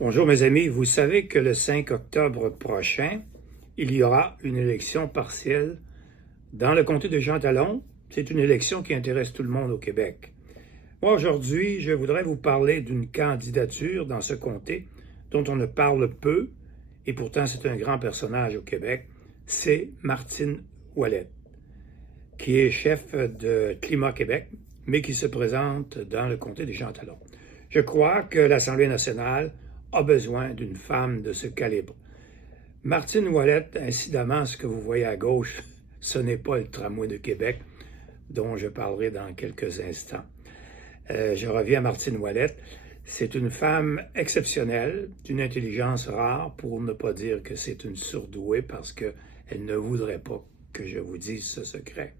Bonjour mes amis, vous savez que le 5 octobre prochain, il y aura une élection partielle dans le comté de Jean Talon. C'est une élection qui intéresse tout le monde au Québec. Moi aujourd'hui, je voudrais vous parler d'une candidature dans ce comté dont on ne parle peu, et pourtant c'est un grand personnage au Québec, c'est Martine Ouellette, qui est chef de Climat Québec, mais qui se présente dans le comté de Jean Talon. Je crois que l'Assemblée nationale a besoin d'une femme de ce calibre. Martine Ouellette, incidemment, ce que vous voyez à gauche, ce n'est pas le tramway de Québec, dont je parlerai dans quelques instants. Je reviens à Martine Ouellette. C'est une femme exceptionnelle, d'une intelligence rare, pour ne pas dire que c'est une surdouée, parce qu'elle ne voudrait pas que je vous dise ce secret.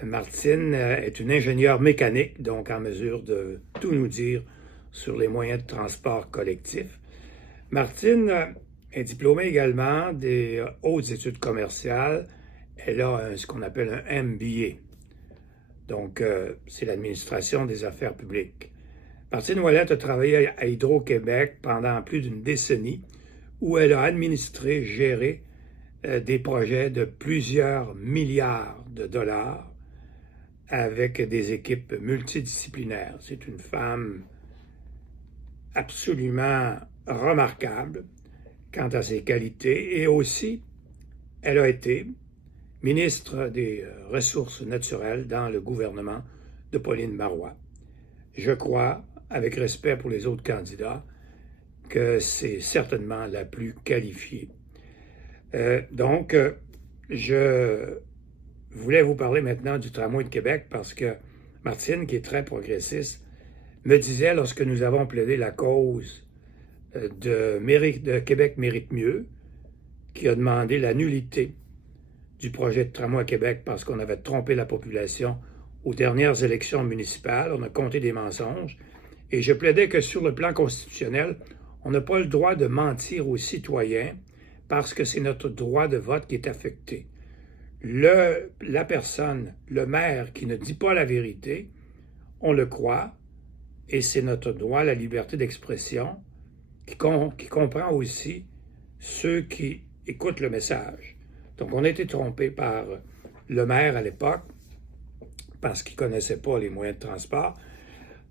Martine est une ingénieure mécanique, donc en mesure de tout nous dire sur les moyens de transport collectif. Martine est diplômée également des hautes études commerciales. Elle a ce qu'on appelle un MBA. Donc, c'est l'administration des affaires publiques. Martine Ouellette a travaillé à Hydro-Québec pendant plus d'une décennie où elle a administré, géré des projets de plusieurs milliards de dollars avec des équipes multidisciplinaires. C'est une femme absolument remarquable quant à ses qualités, et aussi, elle a été ministre des Ressources naturelles dans le gouvernement de Pauline Marois. Je crois, avec respect pour les autres candidats, que c'est certainement la plus qualifiée. Donc, je voulais vous parler maintenant du tramway de Québec parce que Martine, qui est très progressiste, me disait, lorsque nous avons plaidé la cause de Québec mérite mieux, qui a demandé la nullité du projet de tramway à Québec parce qu'on avait trompé la population aux dernières élections municipales, on a compté des mensonges, et je plaidais que sur le plan constitutionnel, on n'a pas le droit de mentir aux citoyens parce que c'est notre droit de vote qui est affecté. La personne, le maire qui ne dit pas la vérité, on le croit, et c'est notre droit, la liberté d'expression, qui comprend aussi ceux qui écoutent le message. Donc, on a été trompé par le maire à l'époque parce qu'il ne connaissait pas les moyens de transport.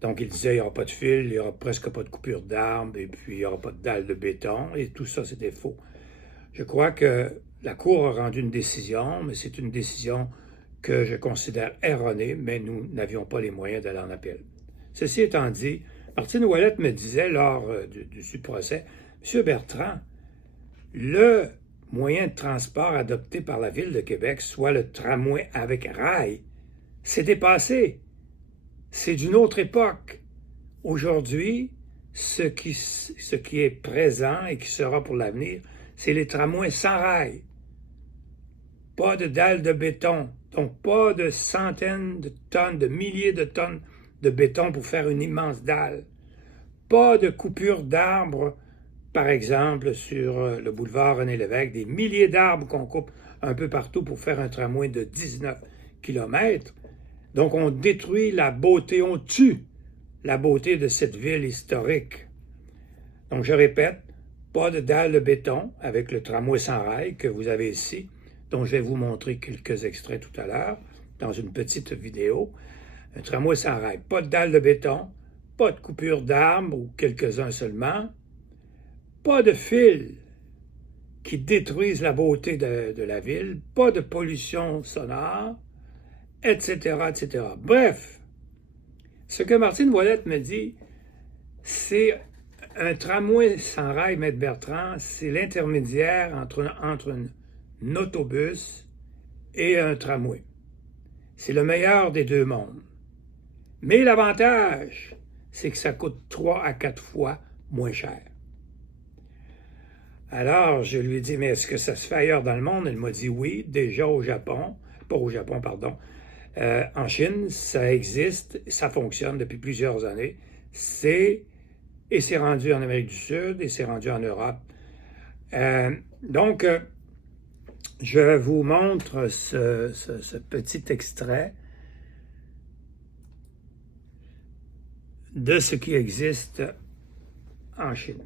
Donc, il disait, il n'y aura pas de fil, il n'y aura presque pas de coupure d'arbres, et puis il n'y aura pas de dalles de béton, et tout ça, c'était faux. Je crois que la Cour a rendu une décision, mais c'est une décision que je considère erronée, mais nous n'avions pas les moyens d'aller en appel. Ceci étant dit, Martine Ouellette me disait lors du procès, « M. Bertrand, le moyen de transport adopté par la Ville de Québec, soit le tramway avec rail, c'est dépassé. C'est d'une autre époque. Aujourd'hui, ce qui est présent et qui sera pour l'avenir, c'est les tramways sans rail. Pas de dalles de béton, donc pas de centaines de tonnes, de milliers de tonnes de béton pour faire une immense dalle. Pas de coupure d'arbres, par exemple, sur le boulevard René-Lévesque, des milliers d'arbres qu'on coupe un peu partout pour faire un tramway de 19 km. Donc, on détruit la beauté, on tue la beauté de cette ville historique. Donc, je répète, pas de dalles de béton avec le tramway sans rail que vous avez ici, dont je vais vous montrer quelques extraits tout à l'heure dans une petite vidéo. Un tramway sans rail, pas de dalles de béton, pas de coupure d'arbres ou quelques-uns seulement, pas de fils qui détruisent la beauté de la ville, pas de pollution sonore, etc., etc. Bref, ce que Martine Ouellette me dit, c'est un tramway sans rail, Maître Bertrand, c'est l'intermédiaire entre un autobus et un tramway. C'est le meilleur des deux mondes. Mais l'avantage, c'est que ça coûte 3 à 4 fois moins cher. Alors, je lui ai dit, mais est-ce que ça se fait ailleurs dans le monde? Elle m'a dit oui, déjà au Japon, pas au Japon, pardon. En Chine, ça existe, ça fonctionne depuis plusieurs années. Et c'est rendu en Amérique du Sud, et c'est rendu en Europe. Donc, je vous montre ce petit extrait de ce qui existe en Chine.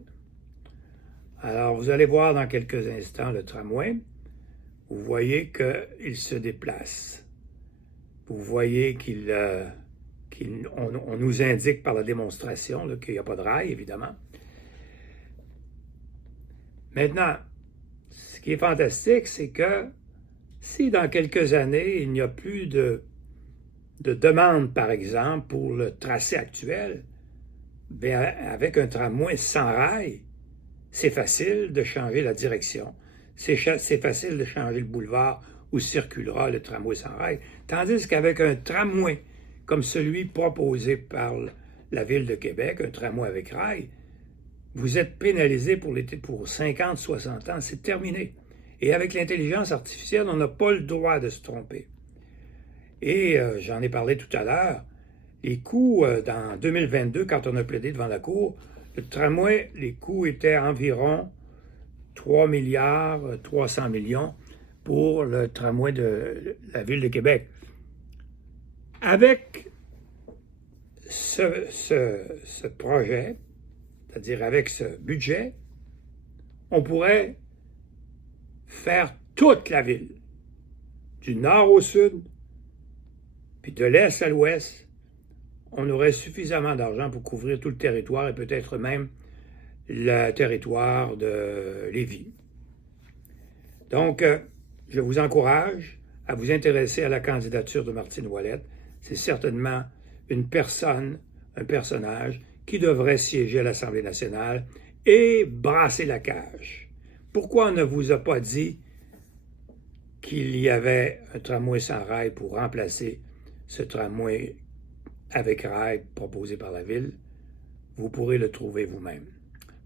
Alors, vous allez voir dans quelques instants le tramway. Vous voyez qu'il se déplace. Vous voyez on nous indique par la démonstration qu'il n'y a pas de rail, évidemment. Maintenant, ce qui est fantastique, c'est que si dans quelques années, il n'y a plus de demande, par exemple, pour le tracé actuel, bien, avec un tramway sans rail, c'est facile de changer la direction. C'est facile de changer le boulevard où circulera le tramway sans rail. Tandis qu'avec un tramway comme celui proposé par la Ville de Québec, un tramway avec rail, vous êtes pénalisé pour 50, 60 ans, c'est terminé. Et avec l'intelligence artificielle, on n'a pas le droit de se tromper. Et j'en ai parlé tout à l'heure, les coûts dans 2022, quand on a plaidé devant la Cour, le tramway, les coûts étaient environ 3 milliards 300 millions pour le tramway de la Ville de Québec. Avec ce projet, c'est-à-dire avec ce budget, on pourrait faire toute la ville, du nord au sud, puis de l'est à l'ouest. On aurait suffisamment d'argent pour couvrir tout le territoire et peut-être même le territoire de Lévis. Donc, je vous encourage à vous intéresser à la candidature de Martine Ouellette. C'est certainement une personne, un personnage qui devrait siéger à l'Assemblée nationale et brasser la cage. Pourquoi on ne vous a pas dit qu'il y avait un tramway sans rail pour remplacer ce tramway avec rail proposé par la Ville? Vous pourrez le trouver vous-même.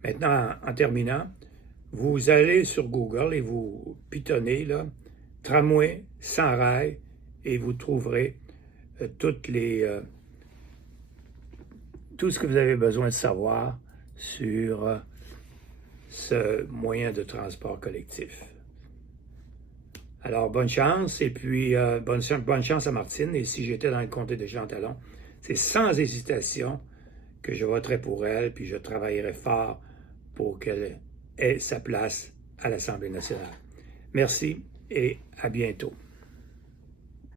Maintenant, en terminant, vous allez sur Google et vous pitonnez là, tramway sans rail et vous trouverez tout ce que vous avez besoin de savoir sur ce moyen de transport collectif. Alors, bonne chance, et puis bonne chance à Martine. Et si j'étais dans le comté de Jean Talon, c'est sans hésitation que je voterai pour elle, puis je travaillerai fort pour qu'elle ait sa place à l'Assemblée nationale. Merci et à bientôt.